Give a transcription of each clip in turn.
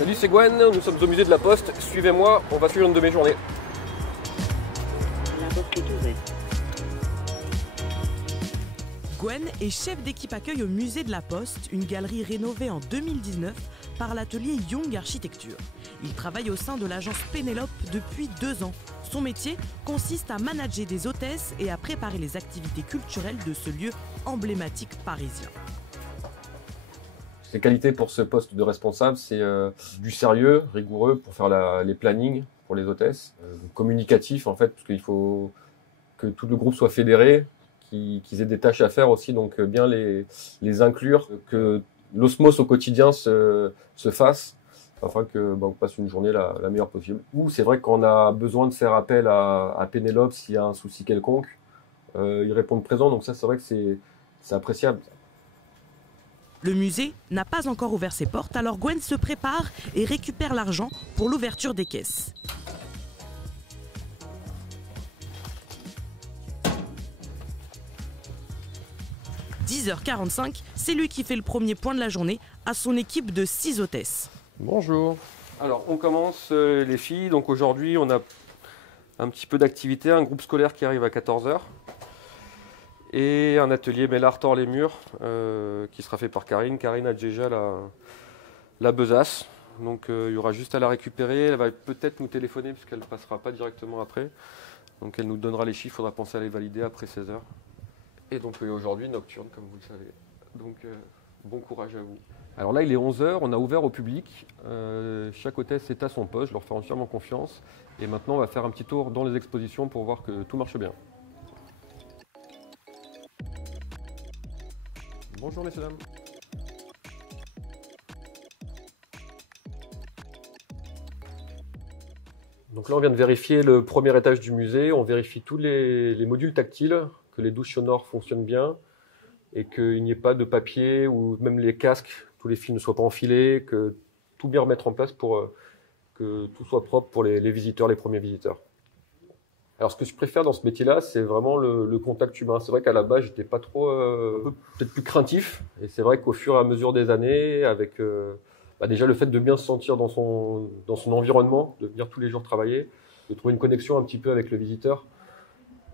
Salut, c'est Gwen, nous sommes au musée de la Poste. Suivez-moi, on va suivre une de mes journées. La porte est ouverte. Gwen est chef d'équipe accueil au musée de la Poste, une galerie rénovée en 2019 par l'atelier Young Architecture. Il travaille au sein de l'agence Pénélope depuis 2 ans. Son métier consiste à manager des hôtesses et à préparer les activités culturelles de ce lieu emblématique parisien. Les qualités pour ce poste de responsable, c'est du sérieux, rigoureux pour faire les plannings pour les hôtesses, communicatif en fait, parce qu'il faut que tout le groupe soit fédéré, qu'ils aient des tâches à faire aussi, donc bien les inclure, que l'osmose au quotidien se fasse, afin que on passe une journée la meilleure possible. Ou c'est vrai qu'on a besoin de faire appel à Pénélope s'il y a un souci quelconque, ils répondent présents, donc ça c'est vrai que c'est appréciable. Le musée n'a pas encore ouvert ses portes, alors Gwen se prépare et récupère l'argent pour l'ouverture des caisses. « 10h45, c'est lui qui fait le premier point de la journée à son équipe de 6 hôtesses. Bonjour. Alors on commence les filles, donc aujourd'hui on a un petit peu d'activité, un groupe scolaire qui arrive à 14h. Et un atelier Mélard tord les murs qui sera fait par Karine. Karine a déjà la besace, donc il y aura juste à la récupérer. Elle va peut-être nous téléphoner parce qu'elle ne passera pas directement après. Donc elle nous donnera les chiffres, il faudra penser à les valider après 16h. Et donc aujourd'hui nocturne comme vous le savez. Donc bon courage à vous. Alors là il est 11h, on a ouvert au public. Chaque hôtesse est à son poste, je leur fais entièrement confiance. Et maintenant on va faire un petit tour dans les expositions pour voir que tout marche bien. Bonjour messieurs, dames. Donc là on vient de vérifier le premier étage du musée, on vérifie tous les modules tactiles, que les douches sonores fonctionnent bien et qu'il n'y ait pas de papier ou même les casques, tous les fils ne soient pas enfilés, que tout bien remettre en place pour que tout soit propre pour les visiteurs, les premiers visiteurs. Alors ce que je préfère dans ce métier-là, c'est vraiment le contact humain. C'est vrai qu'à la base, j'étais pas trop, peut-être plus craintif. Et c'est vrai qu'au fur et à mesure des années, avec déjà le fait de bien se sentir dans son environnement, de venir tous les jours travailler, de trouver une connexion un petit peu avec le visiteur.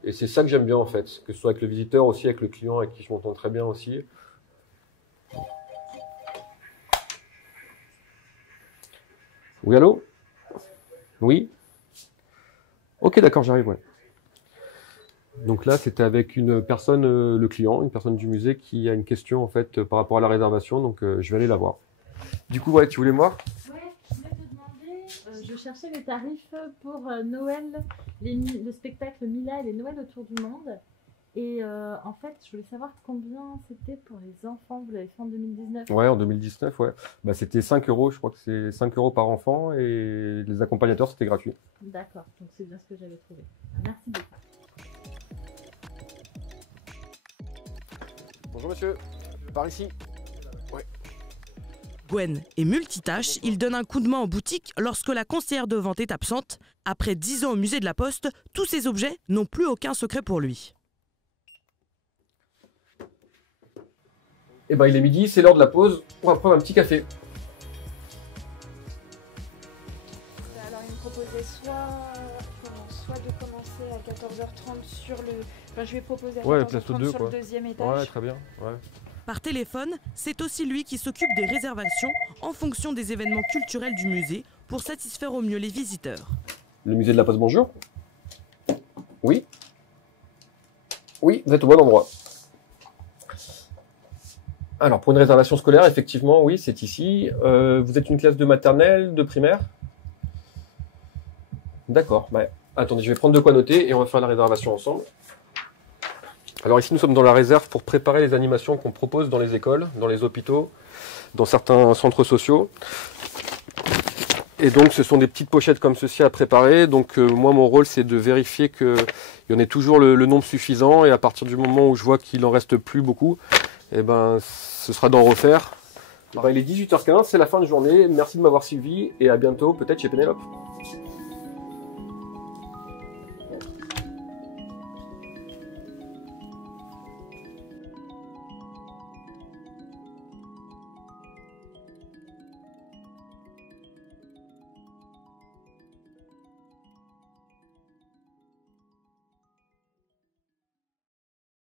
Et c'est ça que j'aime bien en fait, que ce soit avec le visiteur aussi, avec le client, avec qui je m'entends très bien aussi. Oui, allô? Oui? Ok, d'accord, j'arrive, ouais. Donc là, c'était avec une personne, le client, une personne du musée qui a une question en fait par rapport à la réservation, donc je vais aller la voir. Du coup, ouais, tu voulais me voir? Ouais, je voulais te demander, je cherchais les tarifs pour Noël, le spectacle Mila et les Noëls autour du monde. Et en fait, je voulais savoir combien c'était pour les enfants. Vous l'avez fait en 2019? Ouais, en 2019, ouais. Bah, c'était 5 €, je crois que c'est 5 € par enfant et les accompagnateurs, c'était gratuit. D'accord, donc c'est bien ce que j'avais trouvé. Merci beaucoup. Bonjour monsieur, par ici. Ouais. Gwen est multitâche, il donne un coup de main en boutique lorsque la conseillère de vente est absente. Après 10 ans au musée de la Poste, tous ces objets n'ont plus aucun secret pour lui. Eh ben, il est midi, c'est l'heure de la pause. On va prendre un petit café. Alors il me proposait soit de commencer à 14h30 sur le... Enfin je vais proposer à 14h30 sur le deuxième étage. Ouais, très bien. Ouais. Par téléphone, c'est aussi lui qui s'occupe des réservations en fonction des événements culturels du musée pour satisfaire au mieux les visiteurs. Le musée de la Poste, bonjour. Oui. Oui, vous êtes au bon endroit. Alors, pour une réservation scolaire, effectivement, oui, c'est ici. Vous êtes une classe de maternelle, de primaire? D'accord. Bah, attendez, je vais prendre de quoi noter et on va faire la réservation ensemble. Alors ici, nous sommes dans la réserve pour préparer les animations qu'on propose dans les écoles, dans les hôpitaux, dans certains centres sociaux. Et donc, ce sont des petites pochettes comme ceci à préparer. Donc, moi, mon rôle, c'est de vérifier qu'il y en ait toujours le nombre suffisant. Et à partir du moment où je vois qu'il en reste plus beaucoup, eh ben, ce sera d'en refaire. Il est 18h15, c'est la fin de journée. Merci de m'avoir suivi et à bientôt, peut-être chez Pénélope.